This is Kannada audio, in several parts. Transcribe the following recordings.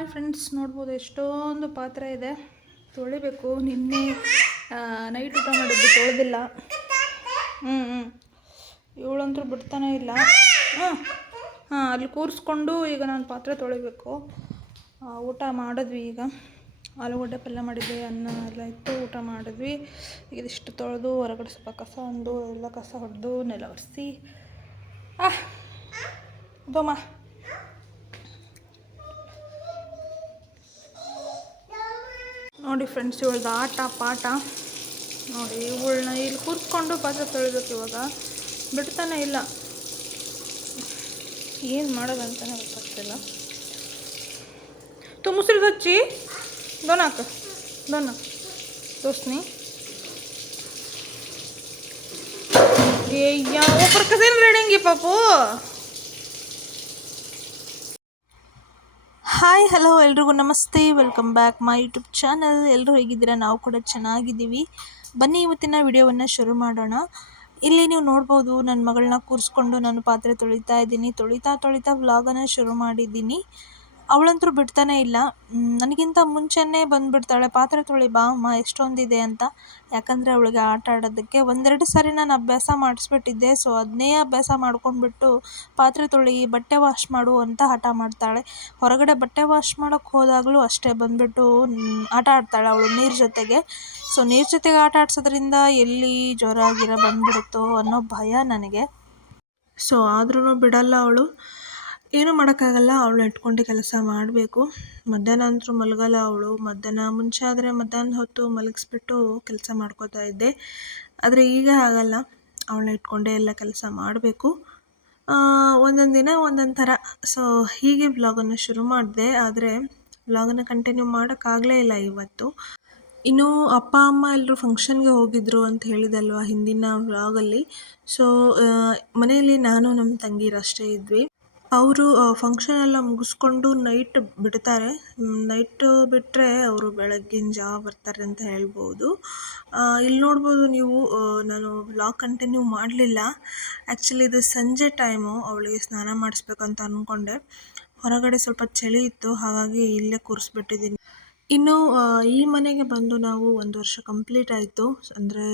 ಹಾಯ್ ಫ್ರೆಂಡ್ಸ್, ನೋಡ್ಬೋದು ಎಷ್ಟೊಂದು ಪಾತ್ರೆ ಇದೆ. ತೊಳಿಬೇಕು. ನಿನ್ನೆ ನೈಟ್ ಊಟ ಮಾಡಿದ್ದು ತೊಳೆದಿಲ್ಲ. ಹ್ಞೂ ಹ್ಞೂ ಇವಳಂತೂ ಬಿಡ್ತಾನೆ ಇಲ್ಲ. ಹಾಂ ಹಾಂ, ಅಲ್ಲಿ ಕೂರಿಸ್ಕೊಂಡು ಈಗ ನಾನು ಪಾತ್ರೆ ತೊಳಿಬೇಕು. ಊಟ ಮಾಡಿದ್ವಿ ಈಗ. ಆಲೂಗಡ್ಡೆ ಪಲ್ಯ ಮಾಡಿದ್ವಿ ಅನ್ನ ಎಲ್ಲ ಇತ್ತು, ಊಟ ಮಾಡಿದ್ವಿ. ಇದಿಷ್ಟು ತೊಳೆದು ಹೊರಗಡೆ ಸ್ವಲ್ಪ ಕಸ ಒಂದು ಎಲ್ಲ ಕಸ ಹೊಡೆದು ನೆಲ ಒರೆಸಿ. ಆ ದೋಮ ನೋಡಿ ಫ್ರೆಂಡ್ಸ್ ಇವಾಗ ಆಟ, ಪಾಠ. ನೋಡಿ ಇವಳನ್ನ ಇಲ್ಲಿ ಕೂತ್ಕೊಂಡು ಪಾತ್ರ ತೊಳಿಬೇಕು ಇವಾಗ. ಬಿಡ್ತಾನೆ ಇಲ್ಲ. ಏನು ಮಾಡೋದಂತಾನೆ ಗೊತ್ತಾಗ್ತಿಲ್ಲ. ತು ಮುಸ್ರಿ ಹಚ್ಚಿ. ದೋನಾಕ ದೋನ ದೋಸ್ನಿ ಏಯ್ಯ ಒಬ್ಬರ ಕಸೇನು ರೆಡಂಗಿ ಪಾಪು. ಹಾಯ್ ಹಲೋ ಎಲ್ರಿಗೂ ನಮಸ್ತೆ. Welcome back my YouTube channel ಎಲ್ಲರೂ ಹೇಗಿದ್ದೀರಾ? ನಾವು ಕೂಡ ಚೆನ್ನಾಗಿದ್ದೀವಿ. ಬನ್ನಿ, ಇವತ್ತಿನ ವಿಡಿಯೋವನ್ನು ಶುರು ಮಾಡೋಣ. ಇಲ್ಲಿ ನೀವು ನೋಡ್ಬೋದು ನನ್ನ ಮಗಳನ್ನ ಕೂರಿಸ್ಕೊಂಡು ನಾನು ಪಾತ್ರೆ ತೊಳಿತಾ ಇದ್ದೀನಿ. ತೊಳಿತಾ ತೊಳಿತಾ ವ್ಲಾಗನ್ನು ಶುರು ಮಾಡಿದ್ದೀನಿ. ಅವಳಂತೂ ಬಿಡ್ತಾನೆ ಇಲ್ಲ. ನನಗಿಂತ ಮುಂಚೆನೇ ಬಂದುಬಿಡ್ತಾಳೆ. ಪಾತ್ರೆ ತೊಳಿ ಬಾ ಅಮ್ಮ, ಎಷ್ಟೊಂದಿದೆ ಅಂತ. ಯಾಕಂದರೆ ಅವಳಿಗೆ ಆಟ ಆಡೋದಕ್ಕೆ ಒಂದೆರಡು ಸಾರಿ ನಾನು ಅಭ್ಯಾಸ ಮಾಡಿಸ್ಬಿಟ್ಟಿದ್ದೆ. ಸೊ ಅದನ್ನೇ ಅಭ್ಯಾಸ ಮಾಡ್ಕೊಂಡ್ಬಿಟ್ಟು ಪಾತ್ರೆ ತೊಳಿ, ಬಟ್ಟೆ ವಾಶ್ ಮಾಡು ಅಂತ ಹಠ ಮಾಡ್ತಾಳೆ. ಹೊರಗಡೆ ಬಟ್ಟೆ ವಾಶ್ ಮಾಡೋಕ್ಕೆ ಹೋದಾಗಲೂ ಅಷ್ಟೇ ಬಂದುಬಿಟ್ಟು ಆಟ ಆಡ್ತಾಳೆ ಅವಳು ನೀರು ಜೊತೆಗೆ. ಸೊ ನೀರು ಜೊತೆಗೆ ಆಟ ಆಡ್ಸೋದ್ರಿಂದ ಎಲ್ಲಿ ಜ್ವರ ಗಿರ ಬಂದ್ಬಿಡುತ್ತೋ ಅನ್ನೋ ಭಯ ನನಗೆ. ಸೊ ಆದ್ರೂ ಬಿಡಲ್ಲ ಅವಳು. ಏನೂ ಮಾಡೋಕ್ಕಾಗಲ್ಲ ಅವಳು ಇಟ್ಕೊಂಡು ಕೆಲಸ ಮಾಡಬೇಕು. ಮಧ್ಯಾಹ್ನ ಅಂತೂ ಮಲಗಲ್ಲ ಅವಳು. ಮಧ್ಯಾಹ್ನ ಮುಂಚೆ ಆದರೆ ಮಧ್ಯಾಹ್ನ ಹೊತ್ತು ಮಲಗಿಸ್ಬಿಟ್ಟು ಕೆಲಸ ಮಾಡ್ಕೋತಾ ಇದ್ದೆ. ಆದರೆ ಈಗ ಆಗಲ್ಲ. ಅವಳನ್ನ ಇಟ್ಕೊಂಡೇ ಎಲ್ಲ ಕೆಲಸ ಮಾಡಬೇಕು. ಒಂದೊಂದು ದಿನ ಒಂದೊಂದು ಥರ. ಸೊ ಹೀಗೆ ವ್ಲಾಗನ್ನು ಶುರು ಮಾಡಿದೆ. ಆದರೆ ವ್ಲಾಗನ್ನು ಕಂಟಿನ್ಯೂ ಮಾಡೋಕ್ಕಾಗಲೇ ಇಲ್ಲ ಇವತ್ತು. ಇನ್ನು ಅಪ್ಪ, ಅಮ್ಮ ಎಲ್ಲರೂ ಫಂಕ್ಷನ್ಗೆ ಹೋಗಿದ್ರು ಅಂತ ಹೇಳಿದಲ್ವ ಹಿಂದಿನ ವ್ಲಾಗಲ್ಲಿ ಸೊ ಮನೆಯಲ್ಲಿ ನಾನು ನಮ್ಮ ತಂಗಿರಷ್ಟೇ ಇದ್ವಿ. ಅವರು ಫಂಕ್ಷನ್ ಎಲ್ಲ ಮುಗಿಸ್ಕೊಂಡು ನೈಟ್ ಬಿಡ್ತಾರೆ. ನೈಟ್ ಬಿಟ್ಟರೆ ಅವರು ಬೆಳಗ್ಗಿನ ಜಾವ ಬರ್ತಾರೆ ಅಂತ ಹೇಳ್ಬೋದು. ಇಲ್ಲಿ ನೋಡ್ಬೋದು ನೀವು ನಾನು ಬ್ಲಾಗ್ ಕಂಟಿನ್ಯೂ ಮಾಡಲಿಲ್ಲ. ಆ್ಯಕ್ಚುಲಿ ಇದು ಸಂಜೆ ಟೈಮು ಅವಳಿಗೆ ಸ್ನಾನ ಮಾಡಿಸ್ಬೇಕಂತ ಅಂದ್ಕೊಂಡೆ ಹೊರಗಡೆ ಸ್ವಲ್ಪ ಚಳಿ ಇತ್ತು, ಹಾಗಾಗಿ ಇಲ್ಲೇ ಕೂರಿಸ್ಬಿಟ್ಟಿದ್ದೀನಿ. ಇನ್ನು ಈ ಮನೆಗೆ ಬಂದು ನಾವು ಒಂದು ವರ್ಷ ಕಂಪ್ಲೀಟ್ ಆಯಿತು. ಅಂದರೆ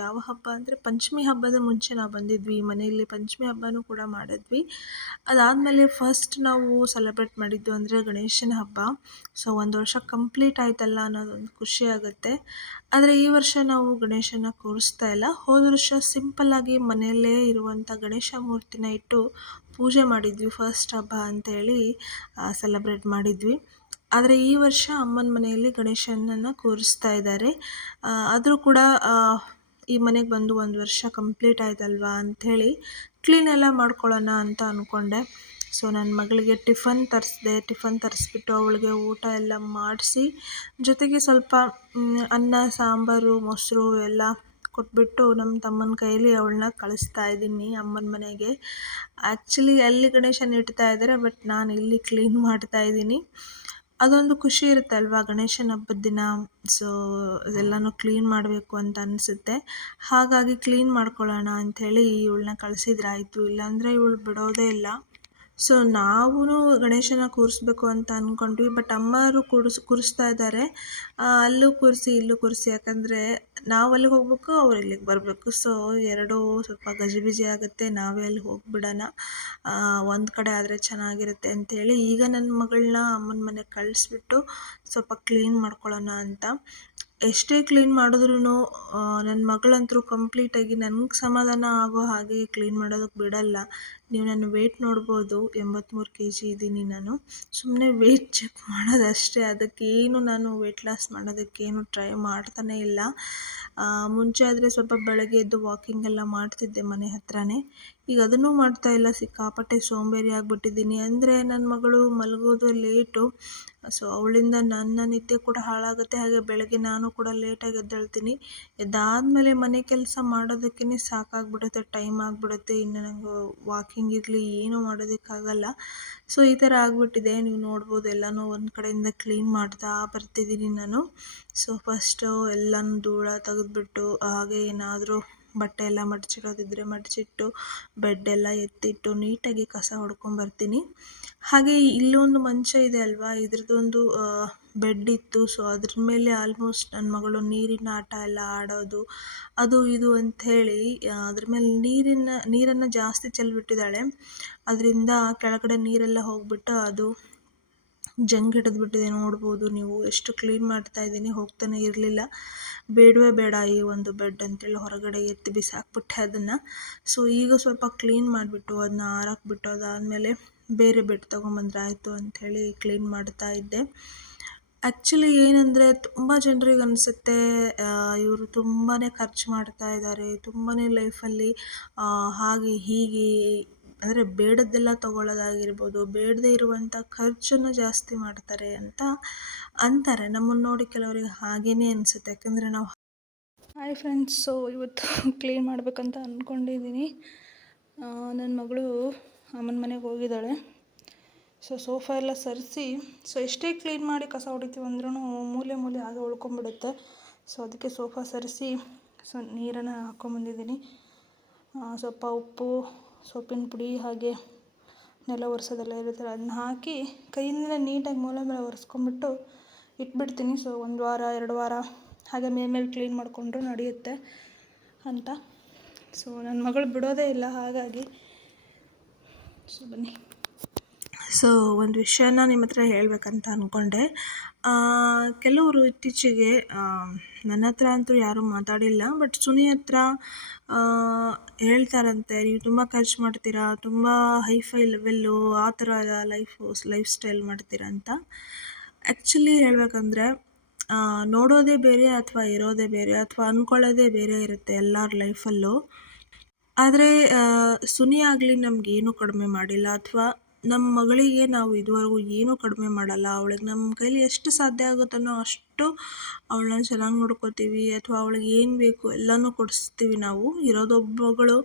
ಯಾವ ಹಬ್ಬ ಅಂದರೆ ಪಂಚಮಿ ಹಬ್ಬದ ಮುಂಚೆ ನಾವು ಬಂದಿದ್ವಿ. ಈ ಮನೆಯಲ್ಲಿ ಪಂಚಮಿ ಹಬ್ಬನೂ ಕೂಡ ಮಾಡಿದ್ವಿ. ಅದಾದಮೇಲೆ ಫಸ್ಟ್ ನಾವು ಸೆಲೆಬ್ರೇಟ್ ಮಾಡಿದ್ದು ಅಂದರೆ ಗಣೇಶನ ಹಬ್ಬ. ಸೊ ಒಂದು ವರ್ಷ ಕಂಪ್ಲೀಟ್ ಆಯ್ತಲ್ಲ ಅನ್ನೋದೊಂದು ಖುಷಿ ಆಗುತ್ತೆ. ಆದರೆ ಈ ವರ್ಷ ನಾವು ಗಣೇಶನ ಕೂರಿಸ್ತಾ ಇಲ್ಲ. ಹೋದ ವರ್ಷ ಸಿಂಪಲ್ಲಾಗಿ ಮನೆಯಲ್ಲೇ ಇರುವಂಥ ಗಣೇಶ ಮೂರ್ತಿನ ಇಟ್ಟು ಪೂಜೆ ಮಾಡಿದ್ವಿ ಫಸ್ಟ್ ಹಬ್ಬ ಅಂತೇಳಿ ಸೆಲೆಬ್ರೇಟ್ ಮಾಡಿದ್ವಿ. ಆದರೆ ಈ ವರ್ಷ ಅಮ್ಮನ ಮನೆಯಲ್ಲಿ ಗಣೇಶನನ್ನು ಕೂರಿಸ್ತಾ ಇದ್ದಾರೆ. ಆದರೂ ಕೂಡ ಈ ಮನೆಗೆ ಬಂದು ಒಂದು ವರ್ಷ ಕಂಪ್ಲೀಟ್ ಆಯ್ತಲ್ವಾ ಅಂಥೇಳಿ ಕ್ಲೀನ್ ಎಲ್ಲ ಮಾಡ್ಕೊಳ್ಳೋಣ ಅಂತ ಅಂದ್ಕೊಂಡೆ ಸೊ ನನ್ನ ಮಗಳಿಗೆ ಟಿಫನ್ ತರಿಸ್ದೆ. ಟಿಫನ್ ತರಿಸ್ಬಿಟ್ಟು ಅವಳಿಗೆ ಊಟ ಎಲ್ಲ ಮಾಡಿಸಿ, ಜೊತೆಗೆ ಸ್ವಲ್ಪ ಅನ್ನ, ಸಾಂಬಾರು, ಮೊಸರು ಎಲ್ಲ ಕೊಟ್ಬಿಟ್ಟು ನಮ್ಮ ತಮ್ಮನ ಕೈಯಲ್ಲಿ ಅವಳನ್ನ ಕಳಿಸ್ತಾ ಇದ್ದೀನಿ ಅಮ್ಮನ ಮನೆಗೆ. ಆ್ಯಕ್ಚುಲಿ ಅಲ್ಲಿ ಗಣೇಶನ ಇಡ್ತಾ ಇದ್ದಾರೆ ಬಟ್ ನಾನು ಇಲ್ಲಿ ಕ್ಲೀನ್ ಮಾಡ್ತಾ ಇದ್ದೀನಿ. ಅದೊಂದು ಖುಷಿ ಇರುತ್ತೆ ಅಲ್ವಾ? ಗಣೇಶನ ಹಬ್ಬದ ದಿನ. ಸೊ ಎಲ್ಲನೂ ಕ್ಲೀನ್ ಮಾಡಬೇಕು ಅಂತ ಅನಿಸುತ್ತೆ. ಹಾಗಾಗಿ ಕ್ಲೀನ್ ಮಾಡ್ಕೊಳ್ಳೋಣ ಅಂಥೇಳಿ ಇವಳನ್ನ ಕಳಿಸಿದ್ರಾಯ್ತು ಇಲ್ಲಾಂದರೆ ಇವಳು ಬಿಡೋದೇ ಇಲ್ಲ. ಸೊ ನಾವೂ ಗಣೇಶನ ಕೂರಿಸ್ಬೇಕು ಅಂತ ಅಂದ್ಕೊಂಡ್ವಿ ಬಟ್ ಅಮ್ಮರು ಕೂರಿಸ್, ಕೂರಿಸ್ತಾ ಇದ್ದಾರೆ. ಅಲ್ಲೂ ಕೂರಿಸಿ, ಇಲ್ಲೂ ಕೂರಿಸಿ, ಯಾಕಂದರೆ ನಾವು ಅಲ್ಲಿಗೆ ಹೋಗ್ಬೇಕು, ಅವ್ರು ಇಲ್ಲಿಗೆ ಬರಬೇಕು. ಸೊ ಎರಡೂ ಸ್ವಲ್ಪ ಗಜಿಬಿಜಿ ಆಗುತ್ತೆ, ನಾವೇ ಅಲ್ಲಿ ಹೋಗ್ಬಿಡೋಣ. ಒಂದು ಕಡೆ ಆದರೆ ಚೆನ್ನಾಗಿರುತ್ತೆ ಅಂಥೇಳಿ ಈಗ ನನ್ನ ಮಗಳನ್ನ ಅಮ್ಮನ ಮನೆಗೆ ಕಳಿಸ್ಬಿಟ್ಟು ಸ್ವಲ್ಪ ಕ್ಲೀನ್ ಮಾಡ್ಕೊಳ್ಳೋಣ ಅಂತ. ಎಷ್ಟೇ ಕ್ಲೀನ್ ಮಾಡಿದ್ರೂ ನನ್ನ ಮಗಳಂತೂ ಕಂಪ್ಲೀಟಾಗಿ ನನಗೆ ಸಮಾಧಾನ ಆಗೋ ಹಾಗೆ ಕ್ಲೀನ್ ಮಾಡೋದಕ್ಕೆ ಬಿಡಲ್ಲ. ನೀವು ನನ್ನ ವೇಟ್ ನೋಡ್ಬೋದು ಎಂಬತ್ತ್ಮೂರು ಕೆ ಜಿ ಇದ್ದೀನಿ ನಾನು. ಸುಮ್ಮನೆ ವೆಯ್ಟ್ ಚೆಕ್ ಮಾಡೋದಷ್ಟೇ. ಅದಕ್ಕೇನು ನಾನು ವೆಯ್ಟ್ ಲಾಸ್ ಮಾಡೋದಕ್ಕೇನು ಟ್ರೈ ಮಾಡ್ತಾನೇ ಇಲ್ಲ. ಮುಂಚೆ ಆದರೆ ಸ್ವಲ್ಪ ಬೆಳಗ್ಗೆ ಎದ್ದು ವಾಕಿಂಗ್ ಎಲ್ಲ ಮಾಡ್ತಿದ್ದೆ ಮನೆ ಹತ್ರನೇ. ಈಗ ಅದನ್ನೂ ಮಾಡ್ತಾ ಇಲ್ಲ. ಸಿಕ್ಕಾಪಟ್ಟೆ ಸೋಂಬೇರಿ ಆಗಿಬಿಟ್ಟಿದ್ದೀನಿ. ಅಂದರೆ ನನ್ನ ಮಗಳು ಮಲಗೋದು ಲೇಟು ಸೊ ಅವಳಿಂದ ನನ್ನ ನಿತ್ಯ ಕೂಡ ಹಾಳಾಗುತ್ತೆ. ಹಾಗೆ ಬೆಳಗ್ಗೆ ನಾನು ಕೂಡ ಲೇಟಾಗಿ ಎದ್ದೇಳ್ತೀನಿ. ಎದ್ದಾದಮೇಲೆ ಮನೆ ಕೆಲಸ ಮಾಡೋದಕ್ಕೇ ಸಾಕಾಗ್ಬಿಡುತ್ತೆ. ಟೈಮ್ ಆಗಿಬಿಡುತ್ತೆ. ಇನ್ನು ನನಗೆ ವಾಕಿಂಗ್ ಇರಲಿ, ಏನೂ ಮಾಡೋದಕ್ಕಾಗಲ್ಲ. ಸೊ ಈ ಥರ ಆಗಿಬಿಟ್ಟಿದೆ. ನೀವು ನೋಡ್ಬೋದು, ಎಲ್ಲನೂ ಒಂದು ಕಡೆಯಿಂದ ಕ್ಲೀನ್ ಮಾಡ್ತಾ ಬರ್ತಿದ್ದೀನಿ ನಾನು. ಸೊ ಫಸ್ಟು ಎಲ್ಲನೂ ಧೂಳ ತೆಗೆದ್ಬಿಟ್ಟು, ಹಾಗೆ ಏನಾದರೂ ಬಟ್ಟೆ ಎಲ್ಲ ಮಡಚಿಡೋದಿದ್ರೆ ಮಡಚಿಟ್ಟು ಬೆಡ್ ಎಲ್ಲ ಎತ್ತಿಟ್ಟು ನೀಟಾಗಿ ಕಸ ಹೊಡ್ಕೊಂಬರ್ತೀನಿ ಹಾಗೆ ಇಲ್ಲೊಂದು ಮಂಚ ಇದೆ ಅಲ್ವಾ? ಇದ್ರದ್ದೊಂದು ಬೆಡ್ ಇತ್ತು. ಸೊ ಅದ್ರ ಮೇಲೆ ಆಲ್ಮೋಸ್ಟ್ ನನ್ನ ಮಗಳು ನೀರಿನ ಆಟ ಎಲ್ಲ ಆಡೋದು, ಅದು ಇದು ಅಂಥೇಳಿ ಅದ್ರ ಮೇಲೆ ನೀರಿನ, ನೀರನ್ನು ಜಾಸ್ತಿ ಚೆಲ್ಬಿಟ್ಟಿದ್ದಾಳೆ. ಅದರಿಂದ ಕೆಳಗಡೆ ನೀರೆಲ್ಲ ಹೋಗ್ಬಿಟ್ಟು ಅದು ಜಂಗ್ ಹಿಡಿದ್ಬಿಟ್ಟಿದೆ ನೋಡ್ಬೋದು ನೀವು. ಎಷ್ಟು ಕ್ಲೀನ್ ಮಾಡ್ತಾ ಇದ್ದೀನಿ, ಹೋಗ್ತಾನೆ ಇರಲಿಲ್ಲ. ಬೇಡವೇ ಬೇಡ ಈ ಒಂದು ಬೆಡ್ ಅಂತೇಳಿ ಹೊರಗಡೆ ಎತ್ತಿ ಬಿಸಾಕ್ಬಿಟ್ಟೆ ಅದನ್ನು. ಸೊ ಈಗ ಸ್ವಲ್ಪ ಕ್ಲೀನ್ ಮಾಡಿಬಿಟ್ಟು ಅದನ್ನ ಆರಾಕ್ಬಿಟ್ಟು ಅದಾದಮೇಲೆ ಬೇರೆ ಬೆಡ್ ತೊಗೊಂಬಂದ್ರೆ ಆಯಿತು ಅಂಥೇಳಿ ಕ್ಲೀನ್ ಮಾಡ್ತಾ ಇದ್ದೆ. ಆ್ಯಕ್ಚುಲಿ ಏನಂದರೆ ತುಂಬ ಜನರಿಗೆ ಅನಿಸುತ್ತೆ ಇವರು ತುಂಬಾ ಖರ್ಚು ಮಾಡ್ತಾ ಇದ್ದಾರೆ. ತುಂಬಾ ಲೈಫಲ್ಲಿ ಹಾಗೆ ಹೀಗೆ ಅಂದರೆ ಬೇಡದ್ದೆಲ್ಲ ತೊಗೊಳ್ಳೋದಾಗಿರ್ಬೋದು, ಬೇಡದೇ ಇರುವಂಥ ಖರ್ಚನ್ನು ಜಾಸ್ತಿ ಮಾಡ್ತಾರೆ ಅಂತ ಅಂತಾರೆ. ನಮ್ಮನ್ನು ನೋಡಿ ಕೆಲವರಿಗೆ ಹಾಗೇ ಅನಿಸುತ್ತೆ. ಯಾಕಂದರೆ ನಾವು ಹಾಯ್ ಫ್ರೆಂಡ್ಸ್ ಸೊ ಇವತ್ತು ಕ್ಲೀನ್ ಮಾಡಬೇಕಂತ ಅಂದ್ಕೊಂಡಿದ್ದೀನಿ ನನ್ನ ಮಗಳು ಅಮ್ಮನ ಮನೆಗೆ ಹೋಗಿದ್ದಾಳೆ. ಸೊ ಸೋಫಾ ಎಲ್ಲ ಸರಿಸಿ ಸೊ ಎಷ್ಟೇ ಕ್ಲೀನ್ ಮಾಡಿ ಕಸ ಹೊಡಿತೀವಿ ಅಂದ್ರೂ ಮೂಲೆ ಮೂಲೆ ಹಾಗೆ ಉಳ್ಕೊಂಬಿಡುತ್ತೆ. ಸೊ ಅದಕ್ಕೆ ಸೋಫಾ ಸರಿಸಿ ಸೊ ನೀರನ್ನು ಹಾಕ್ಕೊಂಬಂದಿದ್ದೀನಿ ಸ್ವಲ್ಪ ಉಪ್ಪು ಸೊಪ್ಪಿನ ಪುಡಿ ಹಾಗೆ ನೆಲ ಒರೆಸೋದೆಲ್ಲ ಇರುತ್ತಲ್ಲ ಅದನ್ನ ಹಾಕಿ ಕೈಯಿಂದಲೇ ನೀಟಾಗಿ ಮೂಲೆ ಮೇಲೆ ಒರೆಸ್ಕೊಂಬಿಟ್ಟು ಇಟ್ಬಿಡ್ತೀನಿ. ಸೊ ಒಂದು ವಾರ, ಎರಡು ವಾರ ಹಾಗೆ ಮೇಲ್ಮೇಲೆ ಮೇಲೆ ಕ್ಲೀನ್ ಮಾಡಿಕೊಂಡ್ರೂ ನಡೆಯುತ್ತೆ ಅಂತ. ಸೊ ನನ್ನ ಮಗಳು ಬಿಡೋದೇ ಇಲ್ಲ ಹಾಗಾಗಿ. ಸೊ ಬನ್ನಿ. ಸೊ ಒಂದು ವಿಷಯನ ನಿಮ್ಮ ಹತ್ರ ಹೇಳಬೇಕಂತ ಅಂದ್ಕೊಂಡೆ ಕೆಲವರು ಇತ್ತೀಚೆಗೆ ನನ್ನ ಹತ್ರ ಅಂತೂ ಯಾರೂ ಮಾತಾಡಿಲ್ಲ ಬಟ್ ಸುನಿ ಹತ್ರ ಹೇಳ್ತಾರಂತೆ, ನೀವು ತುಂಬ ಖರ್ಚು ಮಾಡ್ತೀರಾ, ತುಂಬ ಹೈಫೈ ಲೆವೆಲ್ಲು ಆ ಥರ ಲೈಫು ಲೈಫ್ ಸ್ಟೈಲ್ ಮಾಡ್ತೀರಾ ಅಂತ. ಆ್ಯಕ್ಚುಲಿ ಹೇಳಬೇಕಂದ್ರೆ ನೋಡೋದೇ ಬೇರೆ ಅಥವಾ ಇರೋದೇ ಬೇರೆ ಅಥವಾ ಅಂದ್ಕೊಳ್ಳೋದೇ ಬೇರೆ ಇರುತ್ತೆ ಎಲ್ಲರ ಲೈಫಲ್ಲೂ ಆದರೆ ಸುನಿ ಆಗಲಿ ನಮಗೇನು ಕಡಿಮೆ ಮಾಡಿಲ್ಲ ಅಥವಾ ನಮ್ಮ ಮಗಳಿಗೆ ನಾವು ಇದುವರೆಗೂ ಏನೂ ಕಡಿಮೆ ಮಾಡಲ್ಲ. ಅವಳಿಗೆ ನಮ್ಮ ಕೈಲಿ ಎಷ್ಟು ಸಾಧ್ಯ ಆಗುತ್ತೋ ಅಷ್ಟು ಅವಳನ್ನ ಚೆನ್ನಾಗಿ ನೋಡ್ಕೋತೀವಿ. ಅಥವಾ ಅವಳಿಗೆ ಏನು ಬೇಕು ಎಲ್ಲನೂ ಕೊಡಿಸ್ತೀವಿ ನಾವು. ಇರೋದೊಬ್ಬಗಳು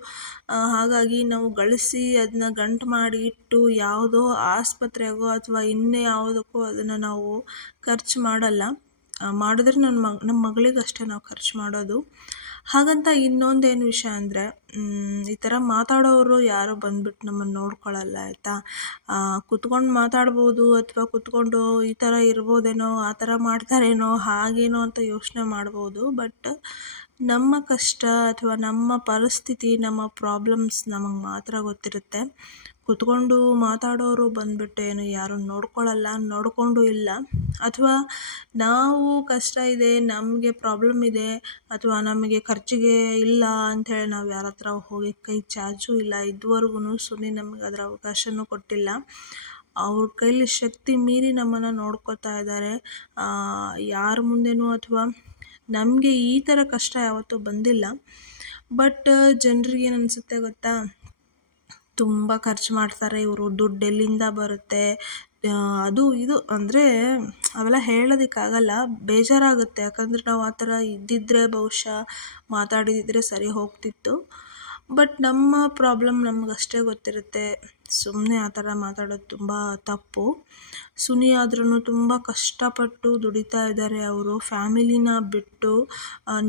ಹಾಗಾಗಿ ನಾವು ಗಳಿಸಿ ಅದನ್ನ ಗಂಟು ಮಾಡಿ ಇಟ್ಟು ಯಾವುದೋ ಆಸ್ಪತ್ರೆಗೋ ಅಥವಾ ಇನ್ನೇ ಯಾವುದಕ್ಕೋ ಅದನ್ನು ನಾವು ಖರ್ಚು ಮಾಡಲ್ಲ. ಮಾಡಿದ್ರೆ ನನ್ನ ಮಗ ನಮ್ಮ ಮಗಳಿಗಷ್ಟೇ ನಾವು ಖರ್ಚು ಮಾಡೋದು. ಹಾಗಂತ ಇನ್ನೊಂದೇನು ವಿಷಯ ಅಂದರೆ ಈ ಥರ ಮಾತಾಡೋರು ಯಾರು ಬಂದ್ಬಿಟ್ಟು ನಮ್ಮನ್ನು ನೋಡ್ಕೊಳ್ಳಲ್ಲ ಆಯಿತಾ? ಕುತ್ಕೊಂಡು ಮಾತಾಡ್ಬೋದು ಅಥವಾ ಕುತ್ಕೊಂಡು ಈ ಥರ ಇರ್ಬೋದೇನೋ, ಆ ಥರ ಮಾಡ್ತಾರೇನೋ, ಹಾಗೇನೋ ಅಂತ ಯೋಚನೆ ಮಾಡ್ಬೋದು. ಬಟ್ ನಮ್ಮ ಕಷ್ಟ ಅಥವಾ ನಮ್ಮ ಪರಿಸ್ಥಿತಿ, ನಮ್ಮ ಪ್ರಾಬ್ಲಮ್ಸ್ ನಮಗೆ ಮಾತ್ರ ಗೊತ್ತಿರುತ್ತೆ. ಕುತ್ಕೊಂಡು ಮಾತಾಡೋರು ಬಂದ್ಬಿಟ್ಟು ಏನು ಯಾರೂ ನೋಡ್ಕೊಳ್ಳಲ್ಲ, ನೋಡಿಕೊಂಡು ಇಲ್ಲ. ಅಥವಾ ನಾವು ಕಷ್ಟ ಇದೆ, ನಮಗೆ ಪ್ರಾಬ್ಲಮ್ ಇದೆ, ಅಥವಾ ನಮಗೆ ಖರ್ಚಿಗೆ ಇಲ್ಲ ಅಂಥೇಳಿ ನಾವು ಯಾರ ಹತ್ರ ಹೋಗಿ ಕೈ ಚಾಚೂ ಇಲ್ಲ ಇದುವರೆಗೂ ಸುನಿ ನಮಗೆ ಅದರ ಅವಕಾಶನೂ ಕೊಟ್ಟಿಲ್ಲ. ಅವ್ರ ಕೈಲಿ ಶಕ್ತಿ ಮೀರಿ ನಮ್ಮನ್ನು ನೋಡ್ಕೋತಾ ಇದ್ದಾರೆ. ಯಾರ ಮುಂದೆನೂ ಅಥವಾ ನಮಗೆ ಈ ಥರ ಕಷ್ಟ ಯಾವತ್ತೂ ಬಂದಿಲ್ಲ. ಬಟ್, ಜನರಿಗೆ ಏನು ಅನಿಸುತ್ತೆ ಗೊತ್ತಾ? ತುಂಬ ಖರ್ಚು ಮಾಡ್ತಾರೆ, ಇವರು ದುಡ್ಡು ಎಲ್ಲಿಂದ ಬರುತ್ತೆ ಅದು ಇದು ಅಂದರೆ ಅವೆಲ್ಲ ಹೇಳೋದಕ್ಕಾಗಲ್ಲ, ಬೇಜಾರಾಗುತ್ತೆ. ಯಾಕಂದರೆ ನಾವು ಆ ಥರ ಇದ್ದಿದ್ದರೆ ಬಹುಶಃ ಮಾತಾಡಿದಿದ್ರೆ ಸರಿ ಹೋಗ್ತಿತ್ತು. ಬಟ್ ನಮ್ಮ ಪ್ರಾಬ್ಲಮ್ ನಮಗಷ್ಟೇ ಗೊತ್ತಿರುತ್ತೆ. ಸುಮ್ಮನೆ ಆ ಥರ ಮಾತಾಡೋದು ತುಂಬ ತಪ್ಪು. ಸುನಿ ಆದ್ರೂ ತುಂಬ ಕಷ್ಟಪಟ್ಟು ದುಡಿತಾ ಇದ್ದಾರೆ ಅವರು. ಫ್ಯಾಮಿಲಿನ ಬಿಟ್ಟು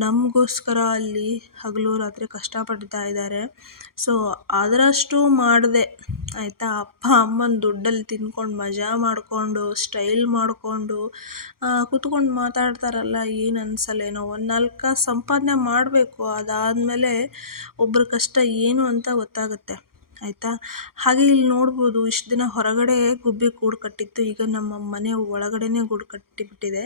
ನಮಗೋಸ್ಕರ ಅಲ್ಲಿ ಹಗಲು ರಾತ್ರಿ ಕಷ್ಟಪಡ್ತಾ ಇದ್ದಾರೆ. ಸೊ ಅದರಷ್ಟು ಮಾಡಿದೆ. ಆಯಿತಾ? ಅಪ್ಪ ಅಮ್ಮನ ದುಡ್ಡಲ್ಲಿ ತಿನ್ಕೊಂಡು ಮಜಾ ಮಾಡಿಕೊಂಡು, ಸ್ಟೈಲ್ ಮಾಡಿಕೊಂಡು ಕೂತ್ಕೊಂಡು ಮಾತಾಡ್ತಾರಲ್ಲ, ಏನು ಅನ್ಸಲ್ಲೇನೋ. ಒಂದು ನಾಲ್ಕು ಸಂಪಾದನೆ ಮಾಡಬೇಕು. ಅದಾದಮೇಲೆ ಒಬ್ಬರ ಕಷ್ಟ ಏನು ಅಂತ ಗೊತ್ತಾಗುತ್ತೆ. ಆಯಿತಾ? ಹಾಗೆ ಇಲ್ಲಿ ನೋಡ್ಬೋದು ಇಷ್ಟು ದಿನ ಹೊರಗಡೆ ಗುಬ್ಬಿ ಗೂಡು ಕಟ್ಟಿತ್ತು. ಈಗ ನಮ್ಮ ಮನೆ ಒಳಗಡೆನೇ ಗೂಡು ಕಟ್ಟಿಬಿಟ್ಟಿದೆ.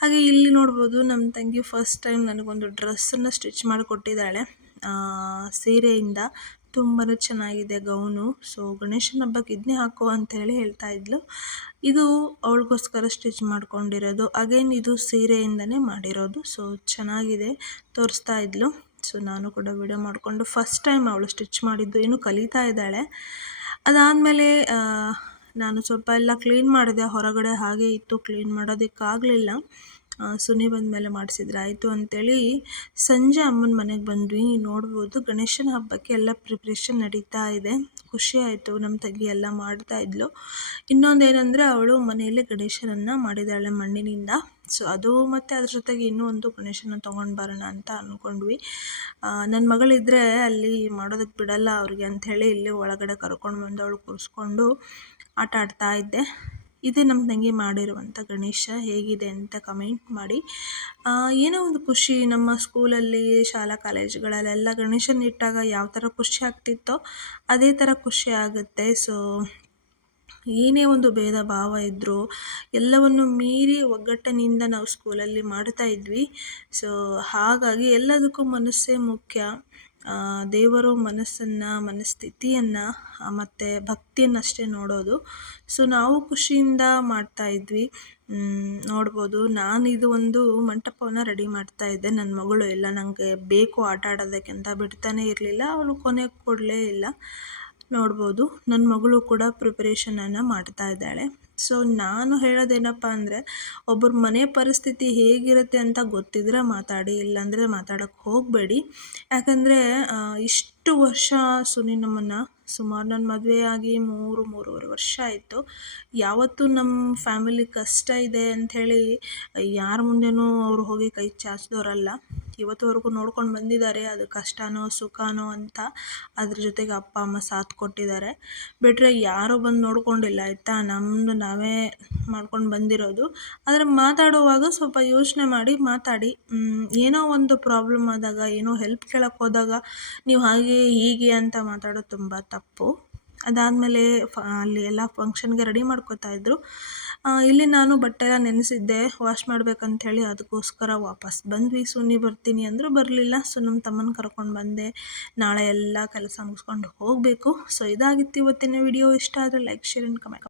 ಹಾಗೆ ಇಲ್ಲಿ ನೋಡ್ಬೋದು ನಮ್ಮ ತಂಗಿ ಫಸ್ಟ್ ಟೈಮ್ ನನಗೊಂದು ಡ್ರೆಸ್ಸನ್ನು ಸ್ಟಿಚ್ ಮಾಡಿಕೊಟ್ಟಿದ್ದಾಳೆ. ಸೀರೆಯಿಂದ ತುಂಬಾ ಚೆನ್ನಾಗಿದೆ ಗೌನು. ಸೊ ಗಣೇಶನ ಹಬ್ಬಕ್ಕೆ ಇದನ್ನೇ ಹಾಕೋ ಅಂತೇಳಿ ಹೇಳ್ತಾ ಇದ್ಲು. ಇದು ಅವಳಿಗೋಸ್ಕರ ಸ್ಟಿಚ್ ಮಾಡ್ಕೊಂಡಿರೋದು. ಅಗೇನ್ ಇದು ಸೀರೆಯಿಂದನೇ ಮಾಡಿರೋದು. ಸೊ ಚೆನ್ನಾಗಿದೆ. ತೋರಿಸ್ತಾ ಇದ್ಲು. ಸೊ ನಾನು ಕೂಡ ವಿಡಿಯೋ ಮಾಡಿಕೊಂಡು ಫಸ್ಟ್ ಟೈಮ್ ಅವಳು ಸ್ಟಿಚ್ ಮಾಡಿದ್ದು ಇನ್ನೂ ಕಲಿತಾ ಇದ್ದಾಳೆ. ಅದಾದಮೇಲೆ ನಾನು ಸ್ವಲ್ಪ ಎಲ್ಲ ಕ್ಲೀನ್ ಮಾಡಿದೆ. ಹೊರಗಡೆ ಹಾಗೆ ಇತ್ತು ಕ್ಲೀನ್ ಮಾಡೋದಕ್ಕಾಗಲಿಲ್ಲ. ಸುನಿ ಬಂದ ಮೇಲೆ ಮಾಡಿಸಿದ್ರೆ ಆಯಿತು ಅಂತೇಳಿ ಸಂಜೆ ಅಮ್ಮನ ಮನೆಗೆ ಬಂದ್ವಿ. ನೀವು ನೋಡ್ಬೋದು ಗಣೇಶನ ಹಬ್ಬಕ್ಕೆ ಎಲ್ಲ ಪ್ರಿಪ್ರೇಷನ್ ನಡೀತಾ ಇದೆ. ಖುಷಿ ಆಯಿತು. ನಮ್ಮ ತಂಗಿ ಎಲ್ಲ ಮಾಡ್ತಾ ಇದ್ಲು. ಇನ್ನೊಂದು ಏನಂದರೆ ಅವಳು ಮನೆಯಲ್ಲೇ ಗಣೇಶನನ್ನು ಮಾಡಿದ್ದಾಳೆ ಮಣ್ಣಿನಿಂದ. ಸೊ ಅದು ಮತ್ತು ಅದ್ರ ಜೊತೆಗೆ ಇನ್ನೂ ಒಂದು ಗಣೇಶನ ತೊಗೊಂಡು ಬರೋಣ ಅಂತ ಅಂದ್ಕೊಂಡ್ವಿ ನನ್ನ ಮಗಳಿದ್ದರೆ ಅಲ್ಲಿ ಮಾಡೋದಕ್ಕೆ ಬಿಡಲ್ಲ ಅವ್ರಿಗೆ ಅಂಥೇಳಿ ಇಲ್ಲಿ ಒಳಗಡೆ ಕರ್ಕೊಂಡು ಬಂದು ಅವಳು ಕೂರಿಸ್ಕೊಂಡು ಆಟ ಆಡ್ತಾ ಇದ್ದೆ. ಇದೇ ನಮ್ಮ ತಂಗಿ ಮಾಡಿರುವಂಥ ಗಣೇಶ ಹೇಗಿದೆ ಅಂತ ಕಮೆಂಟ್ ಮಾಡಿ. ಏನೋ ಒಂದು ಖುಷಿ ನಮ್ಮ ಸ್ಕೂಲಲ್ಲಿ ಶಾಲಾ ಕಾಲೇಜುಗಳಲ್ಲೆಲ್ಲ ಗಣೇಶನ ಇಟ್ಟಾಗ ಯಾವ ಥರ ಖುಷಿ ಆಗ್ತಿತ್ತೋ ಅದೇ ಥರ ಖುಷಿ ಆಗುತ್ತೆ. ಸೊ ಏನೇ ಒಂದು ಭೇದ ಭಾವ ಇದ್ದರೂ ಎಲ್ಲವನ್ನು ಮೀರಿ ಒಗ್ಗಟ್ಟಿನಿಂದ ನಾವು ಸ್ಕೂಲಲ್ಲಿ ಮಾಡ್ತಾ ಇದ್ವಿ. ಸೊ ಹಾಗಾಗಿ ಎಲ್ಲದಕ್ಕೂ ಮನಸ್ಸೇ ಮುಖ್ಯ. ದೇವರು ಮನಸ್ಸನ್ನು, ಮನಸ್ಥಿತಿಯನ್ನು ಮತ್ತು ಭಕ್ತಿಯನ್ನಷ್ಟೇ ನೋಡೋದು. ಸೊ ನಾವು ಖುಷಿಯಿಂದ ಮಾಡ್ತಾ ಇದ್ವಿ. ನೋಡ್ಬೋದು. ನಾನು ಇದು ಒಂದು ಮಂಟಪವನ್ನು ರೆಡಿ ಮಾಡ್ತಾ ಇದ್ದೆ. ನನ್ನ ಮಗಳು ಎಲ್ಲ ನನಗೆ ಬೇಕು ಆಟ ಆಡೋದಕ್ಕೆ ಅಂತ ಬಿಡ್ತಾನೆ ಇರಲಿಲ್ಲ. ಅವಳು ಕೊನೆಗೆ ಕೊಡಲೇ ಇಲ್ಲ. ನೋಡ್ಬೋದು. ನನ್ನ ಮಗಳು ಕೂಡ ಪ್ರಿಪ್ರೇಷನನ್ನು ಮಾಡ್ತಾ ಇದ್ದಾಳೆ. ಸೊ ನಾನು ಹೇಳೋದೇನಪ್ಪ ಅಂದರೆ, ಒಬ್ಬರ ಮನೆ ಪರಿಸ್ಥಿತಿ ಹೇಗಿರುತ್ತೆ ಅಂತ ಗೊತ್ತಿದ್ರೆ ಮಾತಾಡಿ, ಇಲ್ಲಾಂದರೆ ಮಾತಾಡೋಕ್ಕೆ ಹೋಗಬೇಡಿ. ಯಾಕಂದರೆ ಇಷ್ಟು ವರ್ಷ ಸುನಿ ನಮ್ಮನ್ನು, ಸುಮಾರು ನನ್ನ ಮದುವೆಯಾಗಿ ಮೂರು, ಮೂರುವರೆ ವರ್ಷ ಆಯಿತು. ಯಾವತ್ತೂ ನಮ್ಮ ಫ್ಯಾಮಿಲಿ ಕಷ್ಟ ಇದೆ ಅಂಥೇಳಿ, ಯಾರ ಮುಂದೆನೂ ಅವ್ರು ಹೋಗಿ ಕೈ ಚಾಚಿದವರಲ್ಲ ಇವತ್ತುವರೆಗೂ ನೋಡ್ಕೊಂಡು ಬಂದಿದ್ದಾರೆ. ಅದು ಕಷ್ಟನೋ ಸುಖನೋ ಅಂತ ಅದ್ರ ಜೊತೆಗೆ ಅಪ್ಪ, ಅಮ್ಮ ಸಾಥ್ ಕೊಟ್ಟಿದ್ದಾರೆ. ಬಿಟ್ಟರೆ ಯಾರೂ ಬಂದು ನೋಡ್ಕೊಂಡಿಲ್ಲ, ಆಯ್ತಾ? ನಮ್ಮದು ನಾವೇ ಮಾಡ್ಕೊಂಡು ಬಂದಿರೋದು. ಆದರೆ ಮಾತಾಡುವಾಗ ಸ್ವಲ್ಪ ಯೋಚನೆ ಮಾಡಿ ಮಾತಾಡಿ. ಏನೋ ಒಂದು ಪ್ರಾಬ್ಲಮ್ ಆದಾಗ, ಏನೋ ಹೆಲ್ಪ್ ಕೇಳಕ್ಕೆ ಹೋದಾಗ ನೀವು ಹಾಗೆ ಹೀಗೆ ಅಂತ ಮಾತಾಡೋದು ತುಂಬ ತಪ್ಪು. ಅದಾದಮೇಲೆ ಫ ಅಲ್ಲಿ ಎಲ್ಲ ಫಂಕ್ಷನ್ಗೆ ರೆಡಿ ಮಾಡ್ಕೋತಾ ಇದ್ದರು ಇಲ್ಲಿ ನಾನು ಬಟ್ಟೆ ನೆನೆಸಿದ್ದೆ ವಾಶ್ ಹೇಳಿ ಅದಕ್ಕೋಸ್ಕರ ವಾಪಸ್ ಬಂದ್ವಿ. ಸುನಿ ಬರ್ತೀನಿ ಅಂದರೂ ಬರಲಿಲ್ಲ. ಸೊ ನಮ್ಮ ತಮ್ಮನ ಕರ್ಕೊಂಡು ಬಂದೆ. ನಾಳೆ ಎಲ್ಲ ಕೆಲಸ ಮುಗಿಸ್ಕೊಂಡು ಹೋಗಬೇಕು. ಸೊ, ಇದಾಗಿತ್ತು ಇವತ್ತಿನ ವಿಡಿಯೋ ಇಷ್ಟ ಆದರೆ ಲೈಕ್ ಶೇರ್ ಆ್ಯಂಡ್ ಕಮೆಂಟ್